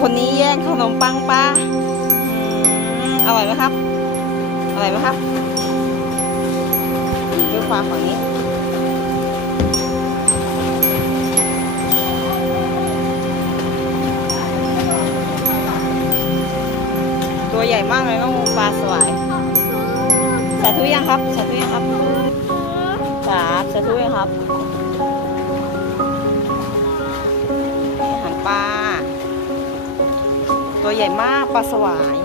คนนี้แย่งขนมปังป้าอร่อยไหมครับ อร่อยไหมครับดูความฝั่งนี้ตัวใหญ่มากเลยน้องปลาสวายสาธุยังครับ สาธุยังครับครับสาธุยังครับ ญ่มากปลาสวาย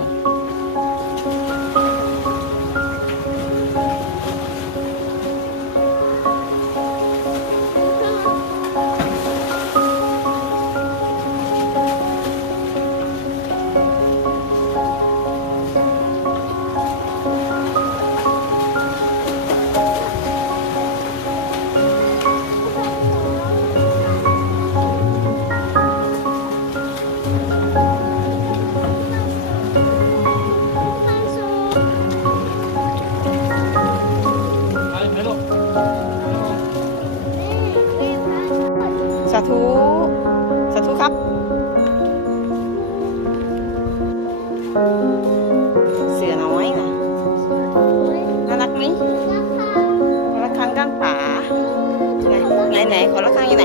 ไหนไหนไหนขอระฆังอยู่ไหน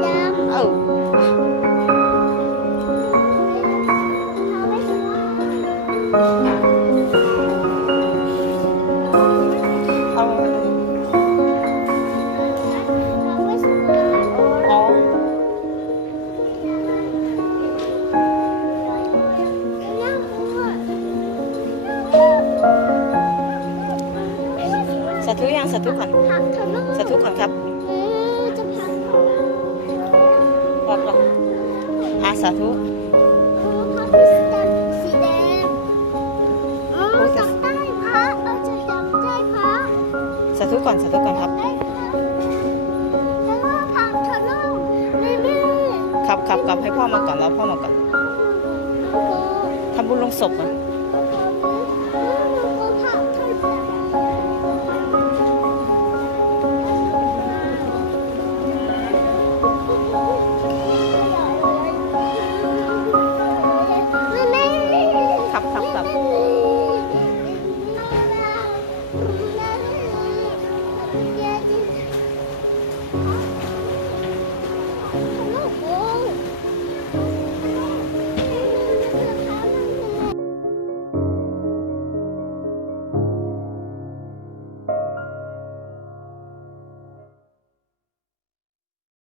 เออเอาอ๋อสาธุยังสาธุก่อนสาธุก่อนครับรับ สาธุสีแดงจับได้พระเอาจะจับได้พระสาธุก่อนสาธุก่อนครับได้พระแล้วก็ผักทะลุในแม่ครับครับครับให้พ่อมาก่อนแล้วพ่อมาก่อนทำบุญลงศพก่อน